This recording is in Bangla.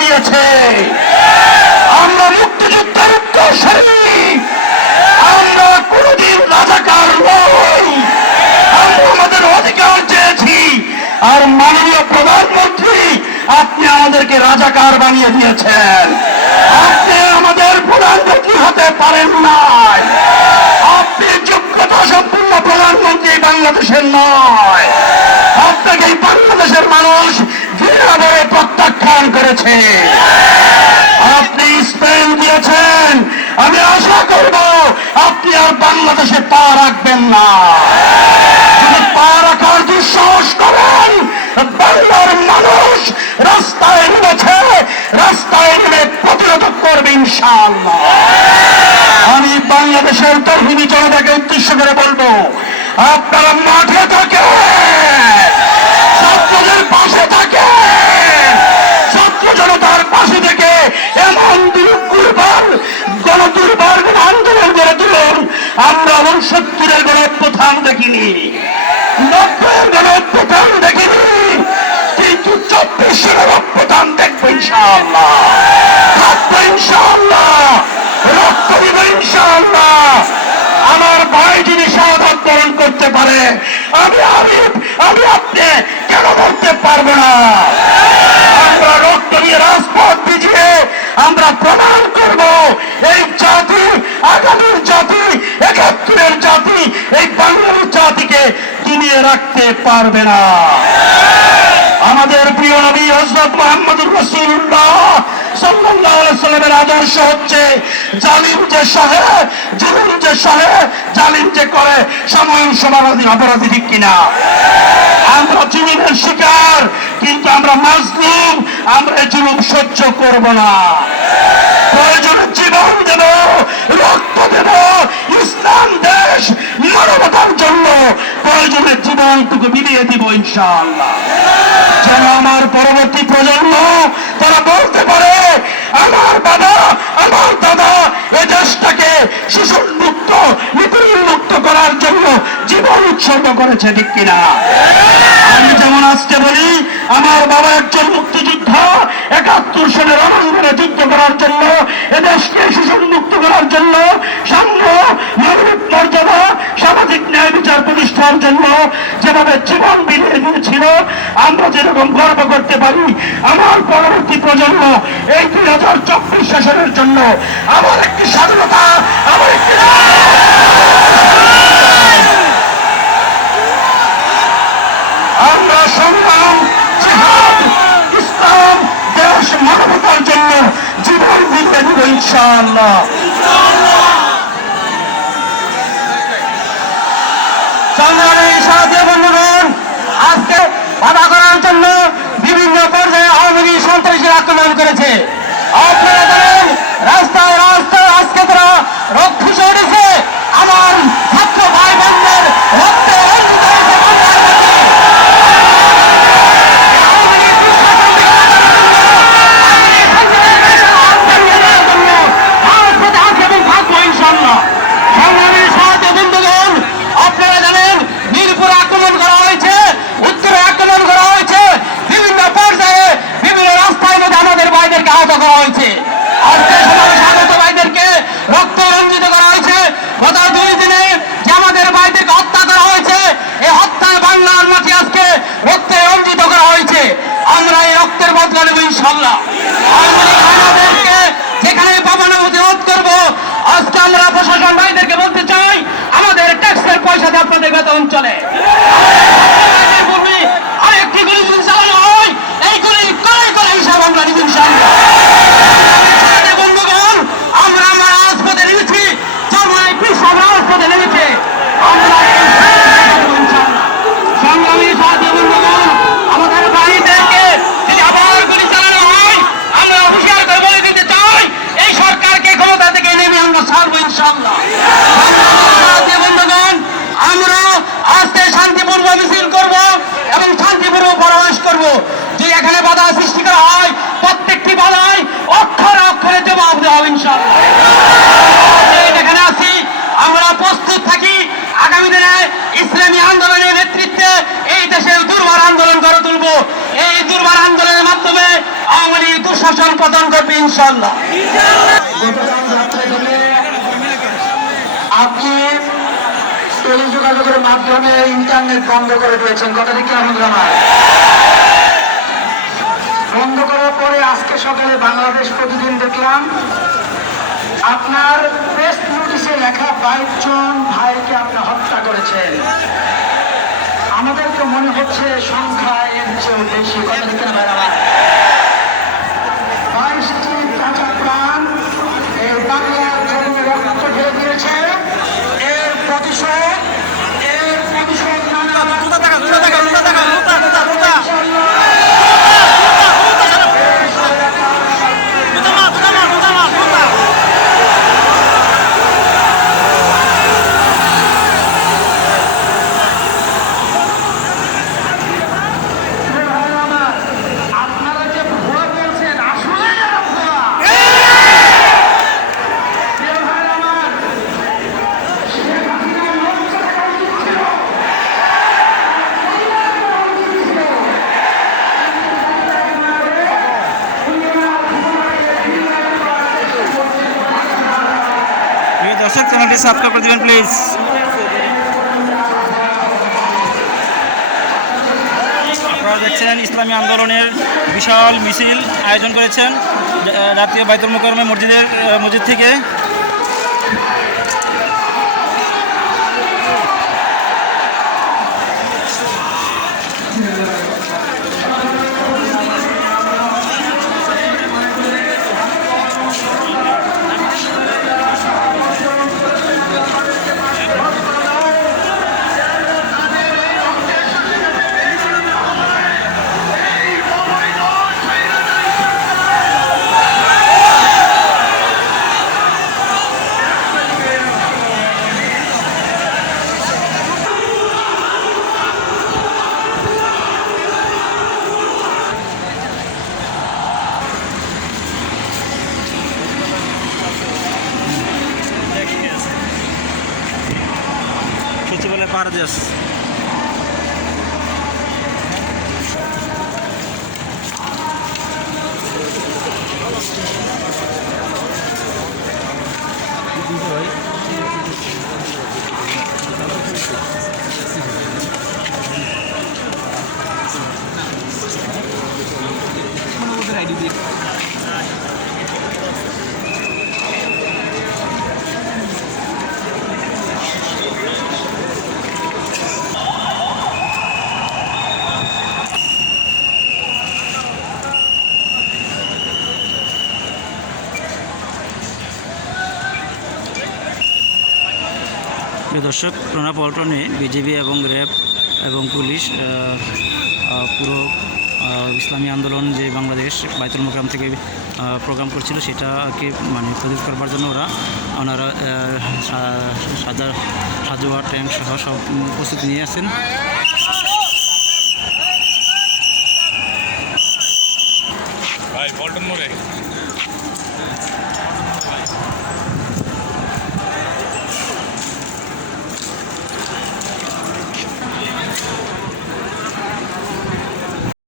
বানিয়েছে। আমরা মুক্তিযুদ্ধের উত্তরসূরি আমরা কোনদিন রাজাকার নই। আমরা আমাদের অধিকার চেয়েছি। আর মাননীয় প্রধানমন্ত্রী, আপনি আমাদেরকে রাজাকার বানিয়ে দিয়েছেন। আপনি আমাদের প্রধানমন্ত্রী হতে পারেন নাই। আপনি যোগ্যতা সম্পূর্ণ প্রধানমন্ত্রী বাংলাদেশের নয়। আপনাকে এই বাংলাদেশের মানুষ ভরে প্রত্যাখ্যান করেছে। আপনি স্পেন দিয়েছেন। আমি আশা করব আপনি আর বাংলাদেশে পা রাখবেন না। পা রাখার দুঃসাহস করেন, বাংলার মানুষ রাস্তায় নেমেছে। রাস্তায় নেমে প্রতিরোধ করবে ইনশাআল্লাহ। আমি বাংলাদেশের তরফিনী জনতাকে উদ্দেশ্য করে বলব আপনারা মাঠে থাকে। ছাত্রদের পাশে থাকে। ছাত্র জনতার পাশে থেকে এমন দুর্বার গণ দুর্বার আন্দোলন করে তুলুন। আমরা উনসত্তরের গণ প্রধান দেখিনি। নব্বইয়ের গণ প্রধান দেখিনি। কিন্তু চব্বিশ সালের প্রধান দেখব ইনশাআল্লাহ। থাকব ইনশাআল্লাহ। রক্ত দিব ইনশাআল্লাহ। আমার ভাই করতে পারে, আমি আমি আমি আপনি কেন বলতে পারব না? আমরা রক্ত নিয়ে রাজপথ বিছিয়ে আমরা প্রমাণ করব, এই জাতি, আগামীর জাতি, একাত্তরের জাতি, এই বাংলার জাতিকে কিনিয়ে রাখতে পারবে না। আমাদের প্রিয় নবী হজরত মোহাম্মদুর রসুল্লাহ সাল্লামের আদর্শ হচ্ছে জালিম যে সহে জুলুম যে সহে জালিম যে করে, সাময়িক সমারাধী অপরাধী ঠিক কিনা? আমরা জুলুমের শিকার, কিন্তু আমরা মাজলুম, আমরা জুলুম সহ্য করব না। প্রয়োজনে জীবন দেব, রক্ত দেব, ইসলাম, দেশ, মানবতার জন্য প্রয়োজনে জীবনটুকু বিলিয়ে দিব ইনশাআল্লাহ। যেন আমার পরবর্তী প্রজন্ম, তারা বলতে পারে আমার বাবা আমার দাদা এ দেশটাকে শিশুর মুক্ত নিপীড়ন মুক্ত করার জন্য জীবন উৎসর্গ করেছে, ঠিক কিনা? আমি যেমন আজকে বলি, আমার বাবা একজন মুক্তিযোদ্ধা, একাত্তর সালে রণাঙ্গনে যুদ্ধ করার জন্য এদেশকে শিশুর মুক্ত করার জন্য সাম্য মানবিক মর্যাদা, সামাজিক ন্যায় বিচার প্রতিষ্ঠার জন্য যেভাবে জীবন বিলিয়ে দিয়েছিল, আমরা যেরকম গর্ব করতে পারি, আমার পরবর্তী প্রজন্ম এই দুই হাজার চব্বিশ শাসনের জন্য আমার একটি স্বাধীনতা, আমার একটি আমরা সংগ্রাম ইসলাম, দেশ, মানবতার জন্য জীবন দিতে দেব ইনশাআল্লাহ। সংগ্রামী সাথে বন্ধুগণ, আজকে বাধা করার জন্য বিভিন্ন পর্যায়ে আওয়ামী লীগ সন্ত্রাসীরা আক্রমণ করেছে আপনারা জানেন রাস্তায় রাস্তায় আজকে তারা রক্ত উঠেছে আমার ছাত্র ভাই বোনদের রক্তে রঞ্জিত হয়েছে বাংলার মাটি। আপনারা জানেন মিরপুরে আক্রমণ করা হয়েছে উত্তরে আক্রমণ করা হয়েছে বিভিন্ন পর্যায়ে বিভিন্ন রাস্তায় মধ্যে আমাদের ভাইদেরকে আহত করা হয়েছে আজকে সমাবেশ আগত ভাইদেরকে রক্ত রঞ্জিত করা হয়েছে গত দুই দিনে যে আমাদের ভাইদেরকে হত্যা করা হয়েছে এই হত্যায় বাংলার মাঠে আজকে রক্তে রঞ্জিত করা হয়েছে আমরা এই রক্তের বদলা নেব ইনশাল্লাহ আমাদেরকে যেখানে পাবানো রোধ করব আজকে আমরা প্রশাসন ভাইদেরকে বলতে চাই আমাদের ট্যাক্সের পয়সাতে আপনাদের বেতন চলে। যাব এখানে আছি, আমরা প্রস্তুত থাকি আগামী দিনে ইসলামী আন্দোলনের নেতৃত্বে এই দুর্বার আন্দোলন গড়ে তুলব। এই দুর্বার আন্দোলনের মাধ্যমে দুঃশাসন প্রদান করবে আপনি টেলিযোগাযোগের মাধ্যমে ইন্টারনেট বন্ধ করে দিয়েছেন, কথাটি কি আনন্দ বন্ধ করার পরে আজকে সকালে বাংলাদেশ প্রতিদিন দেখলাম আপনার প্রেস নোটিশে লেখা বাইশ জন ভাইকে আপনি হত্যা করেছেন। আমাদের তো মনে হচ্ছে সংখ্যা এর চেয়েও বেশি কথা দিতে না ভাই আমার বাইশটি কাঁচা প্রাণ এই বাংলার জন্য রক্ত ঢেলে দিয়েছে এর প্রতিশোধ এর প্রতিশোধ নানা আমার আপনারা যে ভুয়া বলছেন আসলে এরা ভুয়া প্রিয় ভাই আমার শেখ হাসিনা লজ্জা থাকা উচিত ছিল। প্রিয় দর্শক, চ্যানেলটি সাবস্ক্রাইব করে দেবেন, প্লিজ। আপনারা দেখছেন ইসলামী আন্দোলনের বিশাল মিছিল আয়োজন করেছেন জাতীয় বাইতুল মোকারমে মসজিদের মসজিদ থেকে। সচিবালয় প্রিয় দর্শক প্রণা পল্টনে বিজেপি এবং র্যাব এবং পুলিশ পুরো ইসলামী আন্দোলন যে বাংলাদেশ বাইতুল মোকাম থেকে প্রোগ্রাম করছিল সেটাকে মানে প্রতিরোধ করবার জন্য ওরা ওনারা সাজা, সাজোয়া ট্যাঙ্ক সহ সব উপস্থিত নিয়ে আসেন।